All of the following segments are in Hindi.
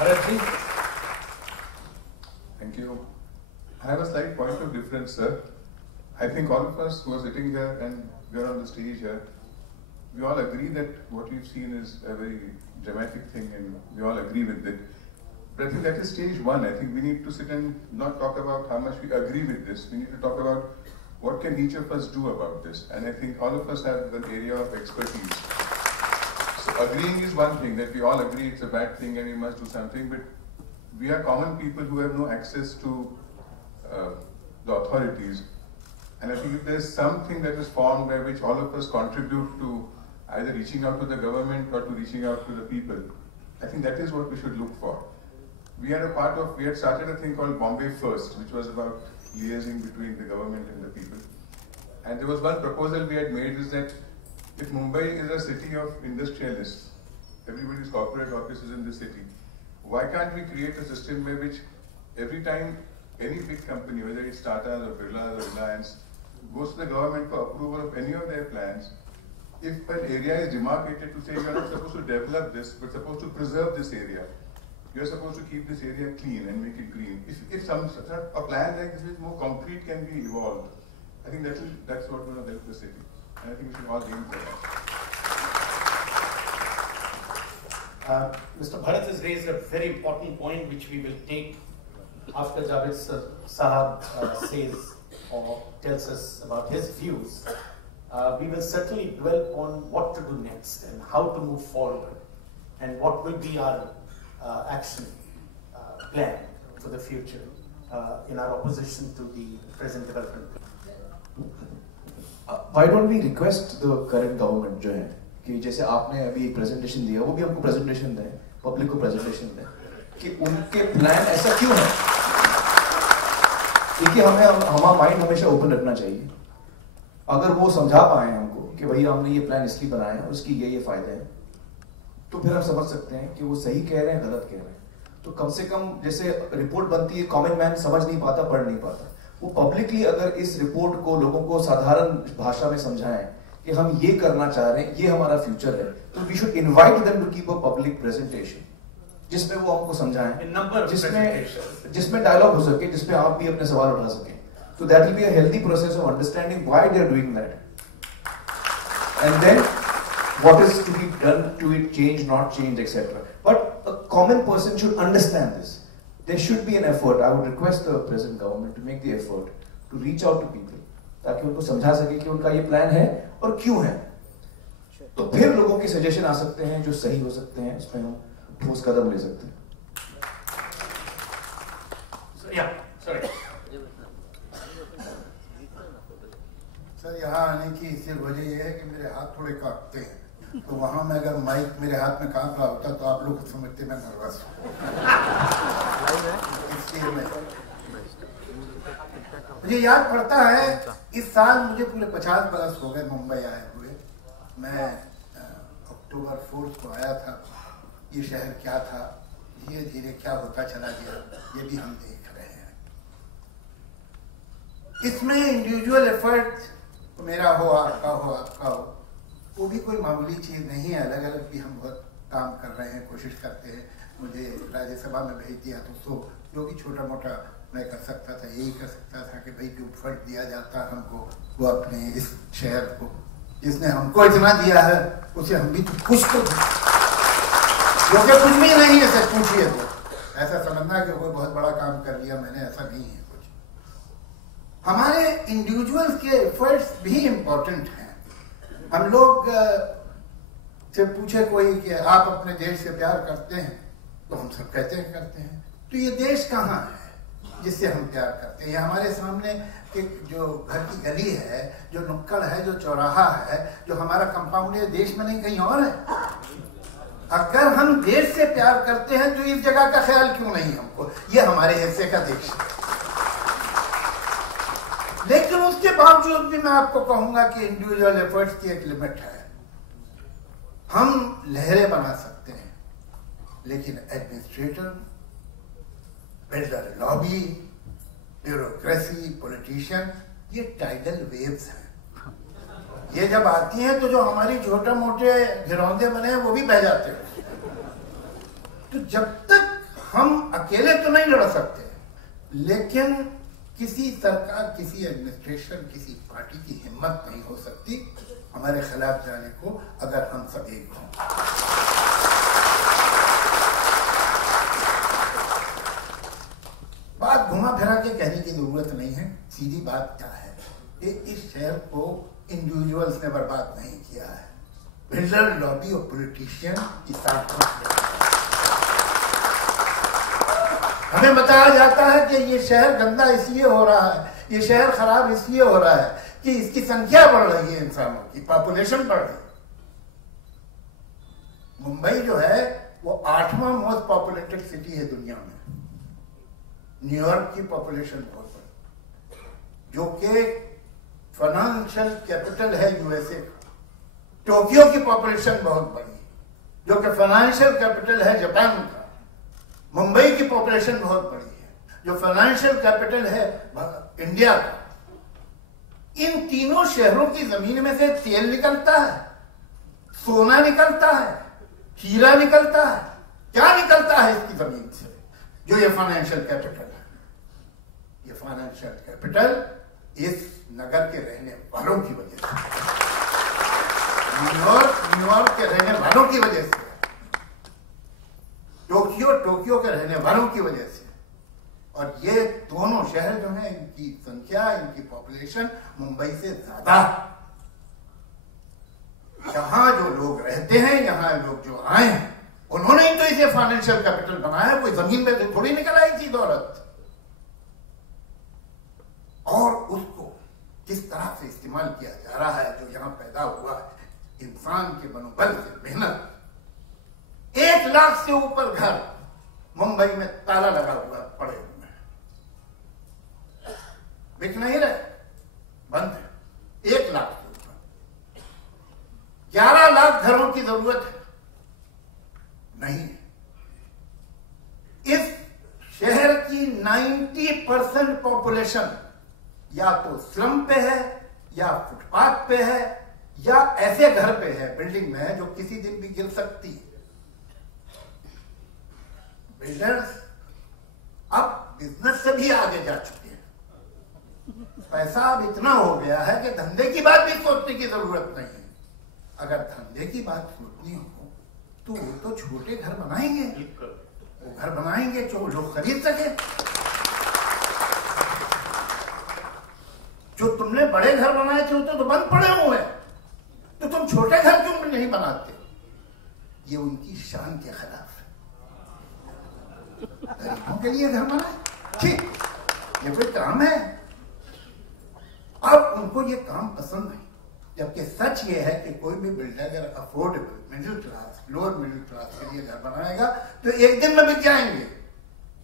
Bharat ji. Thank you. I have a slight point of difference, sir. I think all of us who are sitting here and we are on the stage here, we all agree that what we've seen is a very dramatic thing and we all agree with it. But I think that is stage one. I think we need to sit and not talk about how much we agree with this. We need to talk about what can each of us do about this. And I think all of us have an area of expertise. So agreeing is one thing, that we all agree it's a bad thing and we must do something, but we are common people who have no access to the authorities. And I think if there's something that is formed by which all of us contribute to either reaching out to the government or to reaching out to the people, I think that is what we should look for. We had started a thing called Bombay First, which was about liaising between the government and the people. And there was one proposal we had made is that if Mumbai is a city of industrialists, everybody's corporate office is in the city, why can't we create a system by which every time any big company, whether it's Tata or Birla or Reliance, goes to the government for approval of any of their plans, if an area is demarcated to say you're not supposed to develop this, but supposed to preserve this area, you're supposed to keep this area clean and make it green. If a plan like this is more concrete can be evolved, I think that's what will help the city. And I think we should all aim for that. Mr. Bharat has raised a very important point which we will take after Javed Sahab says or tells us about his views. We will certainly dwell on what to do next and how to move forward and what will be our action plan for the future in our opposition to the present development. Why don't we request the current government जो है कि जैसे आपने अभी एक presentation दिया, वो भी हमको presentation दें, public को presentation दें, कि उनके plan ऐसा क्यों है? देखिए हमारा mind हमेशा open रखना चाहिए. अगर वो समझा पाए हमको कि भाई हमने ये plan इसलिए बनाया है, उसकी ये फायदे हैं, तो फिर हम समझ सकते हैं कि वो सही कह रहे हैं, गलत कह रहे हैं. तो कम से कम जैसे रिपोर्ट बनती है, कॉमन मैन समझ नहीं पाता, पढ़ नहीं पाता, वो पब्लिकली अगर इस रिपोर्ट को लोगों को साधारण भाषा में समझाएं कि हम ये करना चाह रहे हैं, ये हमारा फ्यूचर है, तो we should invite them to keep a public presentation जिसमें वो हमको समझाएं, जिसमें डायलॉग हो सके, जिसमें आप भी अपने सवाल उठा सकें. So that will be a healthy process of understanding why they are doing that, and then what is to be done to it, change, not change, etc. But a common person should understand this. There should be an effort. I would request the present government to make the effort to reach out to people, ताकि उनको समझा सके कि उनका ये प्लान है और क्यों है. तो फिर लोगों के सजेशन आ सकते हैं जो सही हो सकते हैं, उसमें हम ठोस कदम ले सकते हैं. सर, यहाँ आने की सिर्फ वजह यह है कि मेरे हाथ थोड़े कांपते हैं, तो वहाँ में अगर माइक मेरे हाथ में कांप रहा होता तो आप लोग समझते मैं नर्वस हूँ. इसलिए मुझे याद पड़ता है, इस साल मुझे पूरे 50 बरस हो गए मुंबई आए हुए. मैं अक्टूबर 4 को आया था. ये शहर क्या था, धीरे धीरे क्या होता चला गया, ये भी हम देख रहे हैं. इसमें इंडिविजुअल एफर्ट मेरा हो, आपका हो, वो भी कोई मामूली चीज नहीं है. अलग अलग भी हम बहुत काम कर रहे हैं, कोशिश करते हैं. मुझे राज्यसभा में भेज दिया तो जो भी छोटा मोटा मैं कर सकता था, यही कर सकता था कि भाई जो फंड दिया जाता हमको, वो अपने इस शहर को, जिसने हमको इतना दिया है, उसे हम भी तो कुछ तो, जो कि कुछ भी नहीं है. सच पूछिए तो ऐसा समझना कि कोई बहुत बड़ा काम कर लिया मैंने, ऐसा नहीं है. हमारे इंडिविजुअल्स के एफर्ट्स भी इम्पोर्टेंट हैं. हम लोग से पूछे कोई कि आप अपने देश से प्यार करते हैं, तो हम सब कहते हैं करते हैं. तो ये देश कहाँ है जिससे हम प्यार करते हैं? हमारे सामने एक जो घर की गली है, जो नुक्कड़ है, जो चौराहा है, जो हमारा कंपाउंड है, देश में नहीं कहीं और है. अगर हम देश से प्यार करते हैं तो इस जगह का ख्याल क्यों नहीं हमको? ये हमारे हिस्से का देश है. लेकिन उसके बावजूद भी मैं आपको कहूंगा कि इंडिविजुअल एफर्ट्स की एक लिमिट है. हम लहरें बना सकते हैं, लेकिन administrator, builder, lobby, bureaucracy, politician, ये टाइडल वेव्स हैं. ये जब आती हैं तो जो हमारी छोटे मोटे घिरौंदे बने हैं वो भी बह जाते हैं. तो जब तक हम अकेले तो नहीं लड़ सकते, लेकिन किसी सरकार, किसी एडमिनिस्ट्रेशन, किसी पार्टी की हिम्मत नहीं हो सकती हमारे खिलाफ जाने को, अगर हम सब एक हों। बात घुमा फिरा के कहने की जरूरत नहीं है, सीधी बात क्या है कि इस शहर को इंडिविजुअल्स ने बर्बाद नहीं किया है, बिल्डर लॉबी और पॉलिटिशियन की साथ। हमें बताया जाता है कि ये शहर गंदा इसलिए हो रहा है, ये शहर खराब इसलिए हो रहा है कि इसकी संख्या बढ़ रही है, इंसानों की पॉपुलेशन बढ़ रही है। मुंबई जो है वो 8वां मोस्ट पॉपुलेटेड सिटी है दुनिया में। न्यूयॉर्क की पॉपुलेशन बहुत बड़ी, जो कि फाइनेंशियल कैपिटल है यूएसए का। टोक्यो की पॉपुलेशन बहुत बड़ी, जो कि फाइनेंशियल कैपिटल है जापान का। मुंबई की पॉपुलेशन बहुत बड़ी है, जो फाइनेंशियल कैपिटल है इंडिया का। इन तीनों शहरों की जमीन में से तेल निकलता है, सोना निकलता है, हीरा निकलता है। क्या निकलता है इसकी जमीन से? जो ये फाइनेंशियल कैपिटल है। ये फाइनेंशियल कैपिटल इस नगर के रहने वालों की वजह से, न्यूयॉर्क के रहने वालों की वजह से, टोक्यो के रहने वालों की वजह से। और ये दोनों शहर जो हैं, इनकी संख्या, इनकी पॉपुलेशन मुंबई से ज्यादा। यहां जो लोग रहते हैं, यहां लोग जो आए हैं, उन्होंने ही तो इसे फाइनेंशियल कैपिटल बनाया। कोई जमीन पे थोड़ी निकल आई थी दौलत। और उसको किस तरह से इस्तेमाल किया जा रहा है, जो यहां पैदा हुआ है इंसान के मनोबल से, मेहनत। 1 लाख से ऊपर घर मुंबई में ताला लगा हुआ पड़े हुए हैं, बिक नहीं रहे, बंद है। 1 लाख से ऊपर 11 लाख घरों की जरूरत है, नहीं है। इस शहर की 90% पॉपुलेशन या तो स्लम पे है, या फुटपाथ पे है, या ऐसे घर पे है, बिल्डिंग में है, जो किसी दिन भी गिर सकती है। बिल्डर्स अब बिजनेस से भी आगे जा चुके हैं। पैसा अब इतना हो गया है कि धंधे की बात भी सोचने की जरूरत नहीं है। अगर धंधे की बात सोचनी हो तो वो तो छोटे घर बनाएंगे, वो घर बनाएंगे जो लोग खरीद सके। जो तुमने बड़े घर बनाए थे तो बंद पड़े हुए हैं, तो तुम छोटे घर क्यों नहीं बनाते? ये उनकी शान के खिलाफ है। गरीबों के लिए घर बनाए, ठीक, ये कोई काम है? अब उनको ये काम पसंद नहीं। जबकि सच ये है कि कोई भी बिल्डर अगर affordable middle class, lower middle class के लिए घर बनाएगा तो एक दिन में बिक जाएंगे।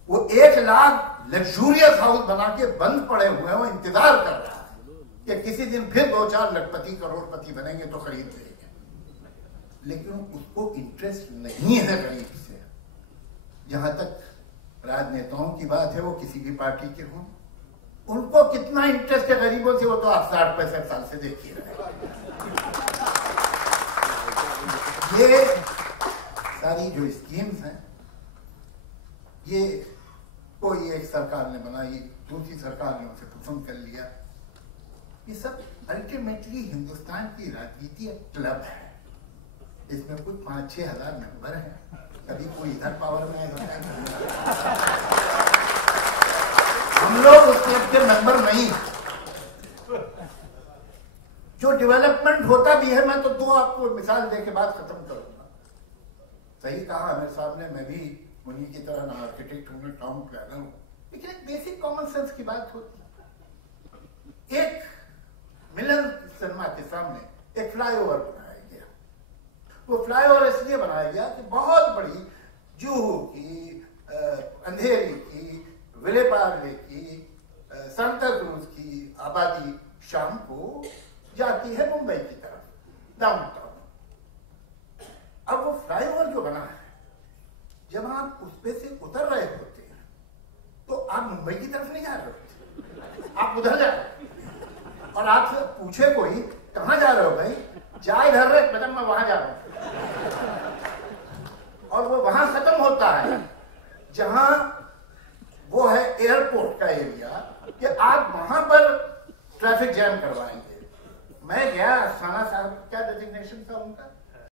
वो 1 लाख लग्जूरियस हाउस बना के बंद पड़े हुए हैं, वो इंतजार कर रहा है कि किसी दिन फिर 2-4 लखपति करोड़पति बनेंगे तो खरीद लेंगे। लेकिन उसको इंटरेस्ट नहीं है गरीब से। जहां तक राजनेताओं की बात है, वो किसी भी पार्टी के हों, उनको कितना इंटरेस्ट है गरीबों से, वो तो आप 60-65 साल से देखिए रहे। ये सारी जो स्कीम्स हैं, ये कोई एक सरकार ने बनाई, दूसरी सरकार ने उसे पसंद कर लिया। ये सब अल्टीमेटली हिंदुस्तान की राजनीति एक क्लब है। इसमें कुछ 5-6 हजार मेंबर हैं। कभी कोई इधर पावर में है, हम लोग उस क्लब के मेंबर नहीं। जो डेवलपमेंट होता भी है, मैं तो 2 आपको मिसाल दे के बात खत्म करूंगा। सही कहा आमिर साहब ने, मैं भी उन्हीं की तरह ना आर्किटेक्ट हूं, टाउन प्लानर हूं, लेकिन एक बेसिक कॉमन सेंस की बात होती है। एक मिलन सिनेमा के सामने एक फ्लाईओवर बनाया गया। वो फ्लाईओवर इसलिए बनाया गया कि बहुत बड़ी जूहू की, अंधेरी की, विलेपार्ले की, सांता क्रूज की आबादी शाम को जाती है मुंबई की तरफ, डाउनटाउन। अब वो फ्लाईओवर जो बना है, जब आप उस पे से उतर रहे होते हैं तो आप मुंबई की तरफ नहीं जा रहे होते, आप उधर जा रहे हैं। और आपसे पूछे कोई कहां जा रहे हो भाई, जा इधर रहे, मैडम मैं वहां जा रहा हूं, और वो वहां खत्म होता है। जहां वो है एयरपोर्ट का एरिया, कि आप वहां पर ट्रैफिक जैम करवाएंगे। मैं गया, अस्थाना साहब क्या डेजिग्नेशन था उनका,